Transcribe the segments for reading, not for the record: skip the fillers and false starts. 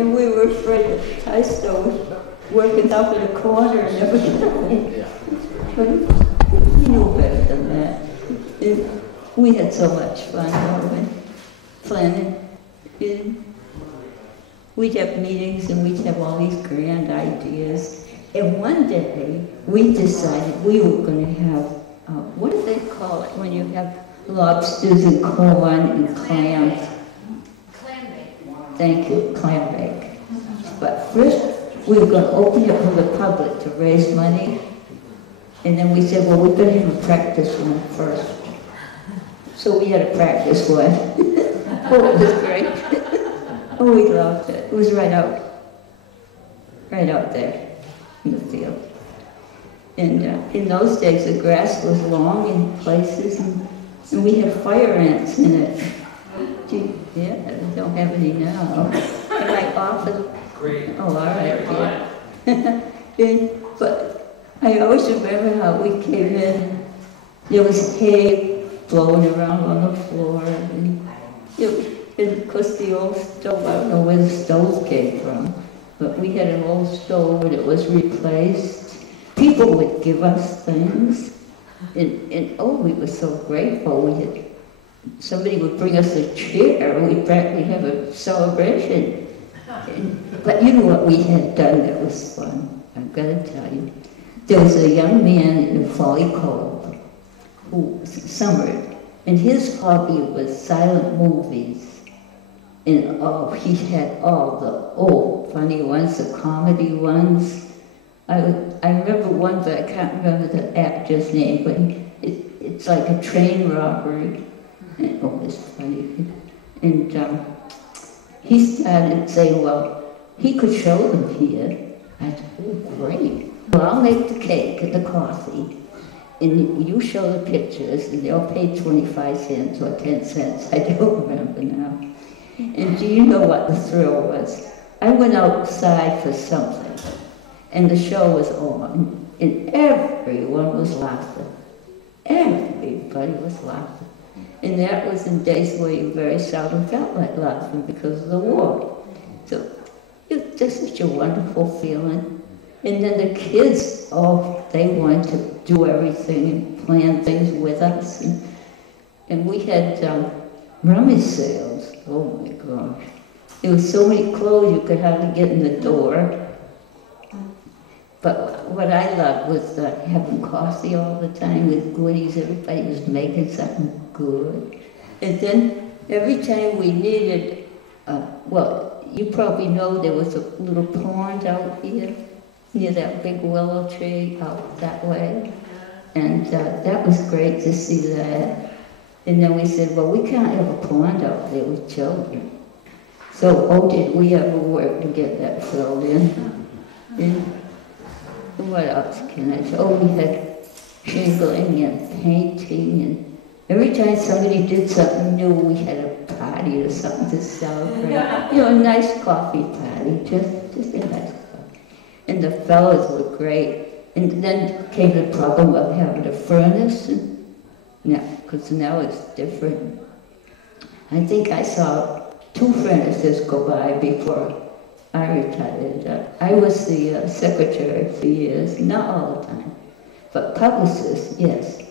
And we were afraid that Tysto was working up in a corner and everything. But he knew better than that. And we had so much fun planning. And we'd have meetings and we'd have all these grand ideas. And one day we decided we were going to have, what do they call it when you have lobsters and corn and clams? Clam bake. Thank you, clam bake. But first we were going to open it for the public to raise money. And then we said, well, we're going to have a practice one first. So we had a practice one. Oh, it was great. Oh, we loved it. It was right out there in the field. And in those days, the grass was long in places, and we had fire ants in it. Yeah, we don't have any now. And I often... Great. Oh, all right, yeah. But I always remember how we came in. There was hay blowing around on the floor, and of course the old stove, I don't know where the stove came from, but we had an old stove and it was replaced. People would give us things, and oh, we were so grateful. Somebody would bring us a chair, and we'd practically have a celebration. But you know what we had done that was fun? I've got to tell you. There was a young man in Folly Cove who summered, and his hobby was silent movies. And oh, he had all the old funny ones, the comedy ones. I remember one, but I can't remember the actor's name, but it's like a train robbery. And oh, it's funny. And he started saying, well, he could show them here. I said, oh, great. Well, I'll make the cake and the coffee, and you show the pictures, and they'll pay 25 cents or 10 cents. I don't remember now. And do you know what the thrill was? I went outside for something, and the show was on, and everyone was laughing. Everybody was laughing. And that was in days where you very seldom felt like laughing because of the war. So it was just such a wonderful feeling. And then the kids, oh, they wanted to do everything and plan things with us. And we had rummage sales. Oh my gosh. There was so many clothes you could hardly get in the door. But what I loved was having coffee all the time with goodies. Everybody was making something good. And then every time we needed, well, you probably know there was a little pond out here near that big willow tree out that way. And that was great to see that. And then we said, well, we can't have a pond out there with children. So, oh, did we ever work to get that filled in? And what else can I say? Oh, we had shingling and painting, and every time somebody did something new, we had a party or something to celebrate. You know, a nice coffee party, just a nice coffee. And the fellows were great. And then came the problem of having a furnace. Yeah, because now it's different. I think I saw 2 furnaces go by before I retired. I was the secretary for years, not all the time, but publicist, yes.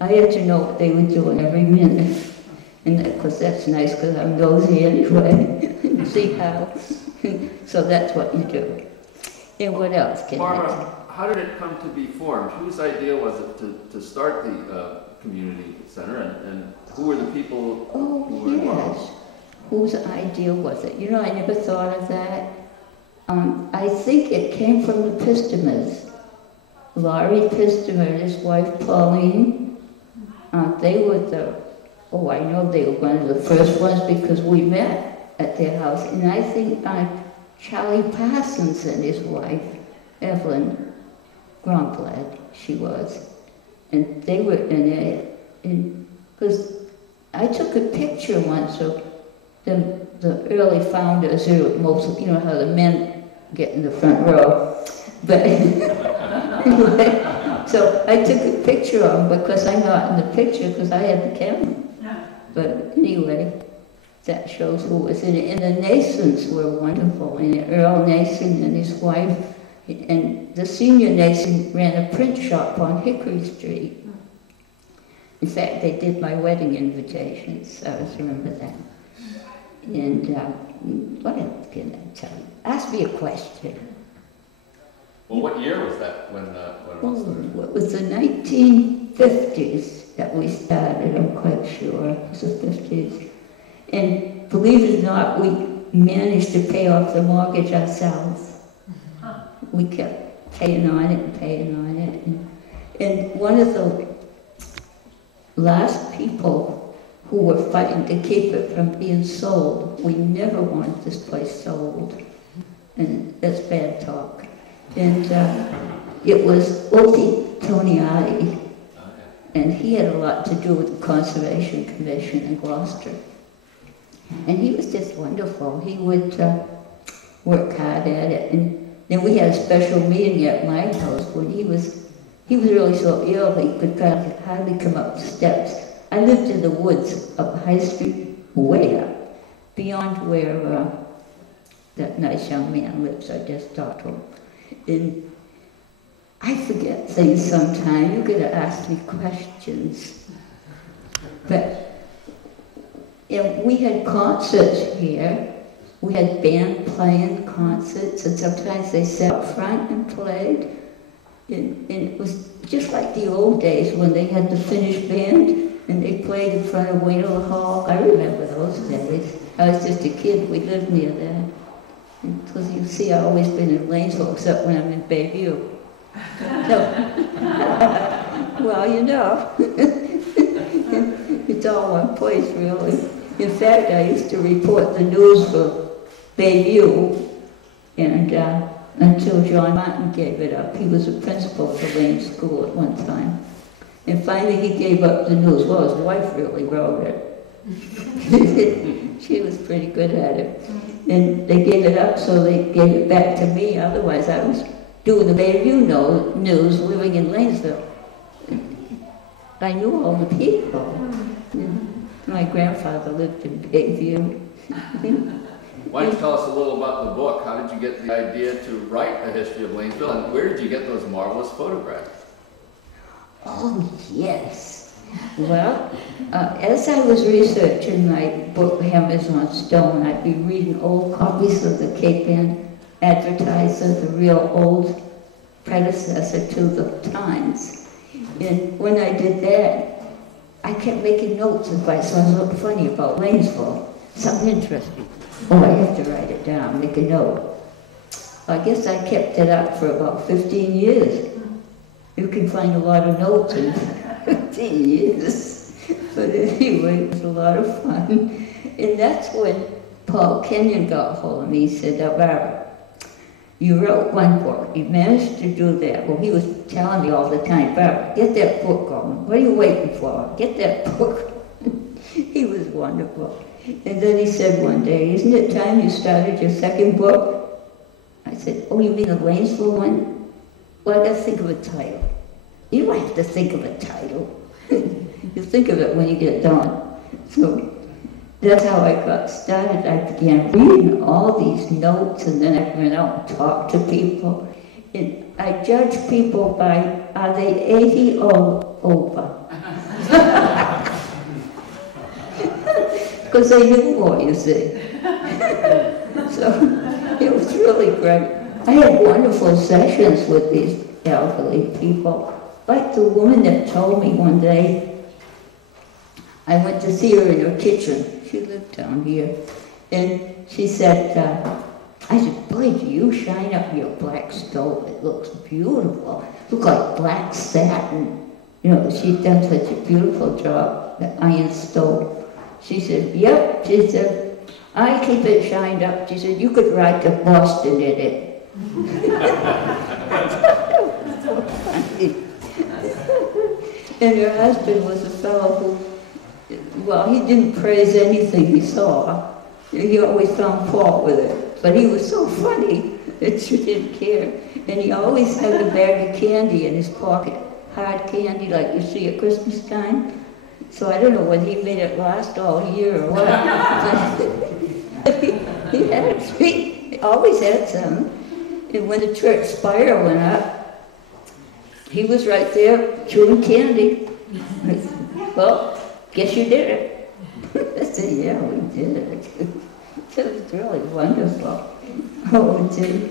I had to know what they were doing every minute. And of course that's nice because I'm nosy anyway, see how. So that's what you do. And what else can Barbara, how did it come to be formed? Whose idea was it to start the community center, and who were the people who were involved? Whose idea was it? You know, I never thought of that. I think it came from the Pistomers. Laurie Pistomer and his wife Pauline. They were I know they were one of the first ones because we met at their house. And I think Charlie Parsons and his wife, Evelyn Gromblad, she was. And they were in it. Because I took a picture once of the early founders, who most, you know how the men get in the front row. But anyway, so I took a picture of them because I'm not in the picture because I had the camera. But anyway, that shows who was in it. And the Nasons were wonderful, and Earl Nason and his wife, and the senior Nason ran a print shop on Hickory Street. In fact, they did my wedding invitations, I always remember that. And what else can I tell you? Ask me a question. Well, what year was that when was that? It was the 1950s that we started, I'm quite sure. It was the 50s. And believe it or not, we managed to pay off the mortgage ourselves. We kept paying on it and paying on it. And one of the last people who were fighting to keep it from being sold, we never wanted this place sold. And that's bad talk. And it was Ulti Toniati, and he had a lot to do with the Conservation Commission in Gloucester. And he was just wonderful. He would work hard at it. And then we had a special meeting at my house when he was really so ill he could hardly come up the steps. I lived in the woods up High Street, way up, beyond where that nice young man lives. I just talked to him. And I forget things sometimes. You're going to ask me questions. But we had concerts here. We had band playing concerts, and sometimes they sat up front and played. And it was just like the old days when they had the finished band and they played in front of Wayne Hall. I remember those days. I was just a kid. We lived near there. Because you see, I've always been in Lanesville, except when I'm in Bayview. So, well, you know, it's all one place, really. In fact, I used to report the news for Bayview, and until John Martin gave it up. He was a principal for Lane School at one time. And finally he gave up the news. Well, his wife really wrote it. She was pretty good at it. And they gave it up, so they gave it back to me. Otherwise, I was doing the Bayview news living in Lanesville. I knew all the people. My grandfather lived in Bayview. Why don't you tell us a little about the book? How did you get the idea to write a history of Lanesville, and where did you get those marvelous photographs? Oh, yes. Well, as I was researching my book, Hammers on Stone, I'd be reading old copies of the Cape Ann Advertiser, the real old predecessor to the Times. And when I did that, I kept making notes if I saw something funny about Lanesville, something interesting. Oh, I have to write it down, make a note. I guess I kept it up for about 15 years. You can find a lot of notes in 15 years. But anyway, it was a lot of fun. And that's when Paul Kenyon got hold of me. He said, Barbara, you wrote one book. You managed to do that. Well, he was telling me all the time, Barbara, get that book going. What are you waiting for? Get that book. He was wonderful. And then he said one day, isn't it time you started your second book? I said, oh, you mean the Lanesville one? Well, I got to think of a title. You don't have to think of a title. You think of it when you get done. So that's how I got started. I began reading all these notes, and then I went out and talked to people. And I judge people by, are they 80 or over? Because they knew more, you see. So it was really great. I had wonderful sessions with these elderly people. Like the woman that told me one day, I went to see her in her kitchen. She lived down here. And she said, I said, boy, do you shine up your black stove. It looks beautiful. It looks like black satin. You know, she'd done such a beautiful job, the iron stove. She said, yep. She said, I keep it shined up. She said, you could ride to Boston in it. So funny. And her husband was a fellow who, well, he didn't praise anything he saw. He always found fault with it. But he was so funny that she didn't care. And he always had a bag of candy in his pocket. Hard candy like you see at Christmas time. So I don't know whether he made it last all year or what. he had a tree, he always had some. And when the church spire went up, he was right there chewing candy. Well, guess you did it. I said, yeah, we did it. It was really wonderful. Oh, gee.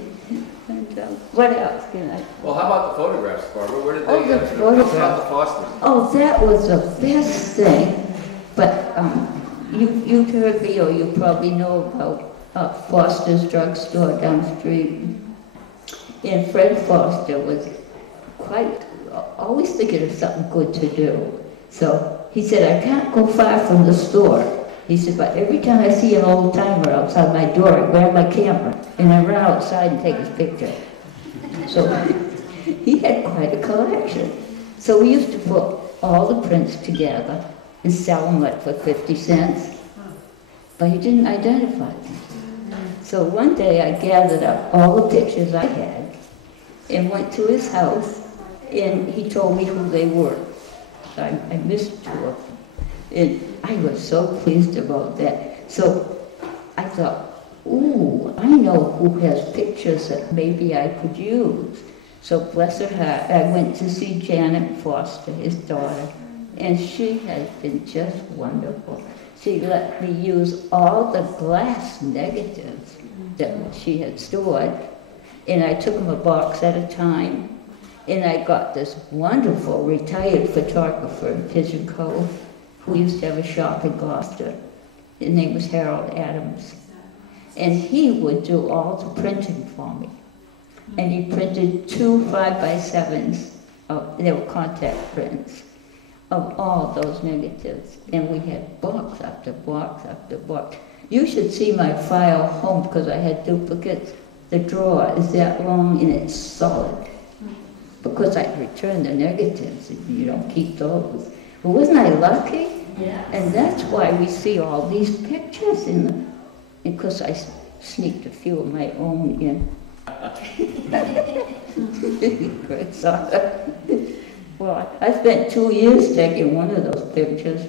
And what else can I? Well, how about the photographs, Barbara? Where did they Oh, the get How photographs. about the Fosters? Oh, that was the best thing. But you've heard me, or you probably know about Foster's drugstore down the street. And Fred Foster was always thinking of something good to do. So he said, I can't go far from the store. He said, but every time I see an old timer outside my door, I grab my camera and I run outside and take his picture. So he had quite a collection. So we used to put all the prints together and sell them like for 50 cents. But he didn't identify them. So one day I gathered up all the pictures I had and went to his house, and he told me who they were. So I missed 2 of them. And I was so pleased about that. So I thought, ooh, I know who has pictures that maybe I could use. So bless her heart, I went to see Janet Foster, his daughter, and she has been just wonderful. She let me use all the glass negatives that she had stored, and I took them a box at a time, and I got this wonderful retired photographer in Pigeon Cove who used to have a shop in Gloucester. His name was Harold Adams. And he would do all the printing for me. And he printed 2 5x7s, they were contact prints, of all those negatives. And we had box after box after box. You should see my file home because I had duplicates. The drawer is that long and it's solid. Because I returned the negatives and you don't keep those. But wasn't I lucky? Yeah. And that's why we see all these pictures in them. Because I sneaked a few of my own in. Great soccer. Well, I spent 2 years taking one of those pictures,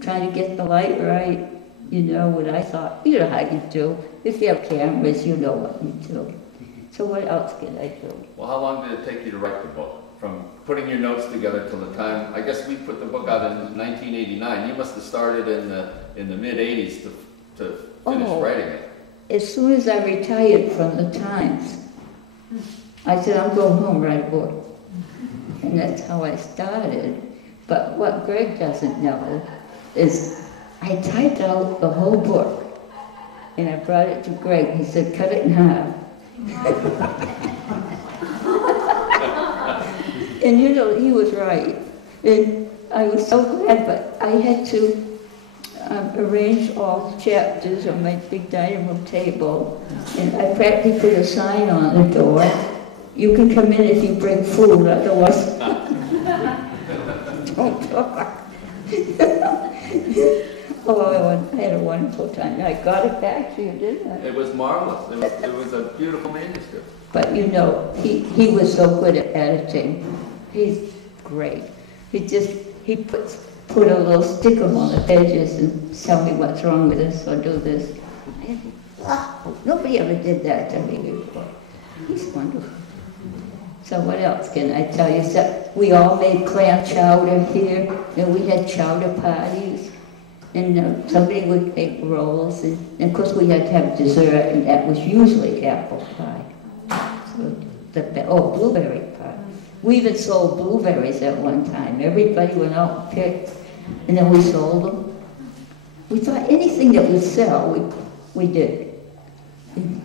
trying to get the light right. You know what I thought, you know how you do. If you have cameras, you know what you do. So what else can I do? Well, how long did it take you to write the book? From putting your notes together till the time, I guess we put the book out in 1989. You must have started in the mid-80s to finish writing it. As soon as I retired from the Times, I said, I'm going home, write a book. And that's how I started. But what Greg doesn't know is I typed out the whole book and I brought it to Greg. He said, cut it in half. And you know, he was right. And I was so glad, but I had to arrange all the chapters on my big dining room table. And I practically put a sign on the door. You can come in if you bring food, otherwise don't talk. Oh, I had a wonderful time. I got it back to you, didn't I? It was marvelous. It was a beautiful manuscript. But you know, he was so good at editing. He's great. He put a little sticker on the pages and tell me what's wrong with this or do this. Nobody ever did that to me before. He's wonderful. So what else can I tell you? So we all made clam chowder here, and we had chowder parties. And somebody would make rolls, and of course we had to have dessert, and that was usually apple pie. So blueberry pie. We even sold blueberries at one time. Everybody went out and picked, and then we sold them. We thought anything that would sell, we did. And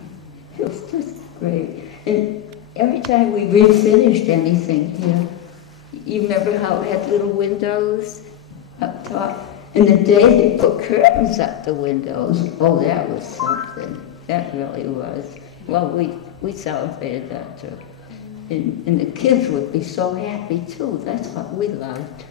it was just great. And every time we refinished anything here, you remember how it had little windows up top? And the day they put curtains up the windows, oh, that was something. That really was. Well, we celebrated that too. And the kids would be so happy too. That's what we loved.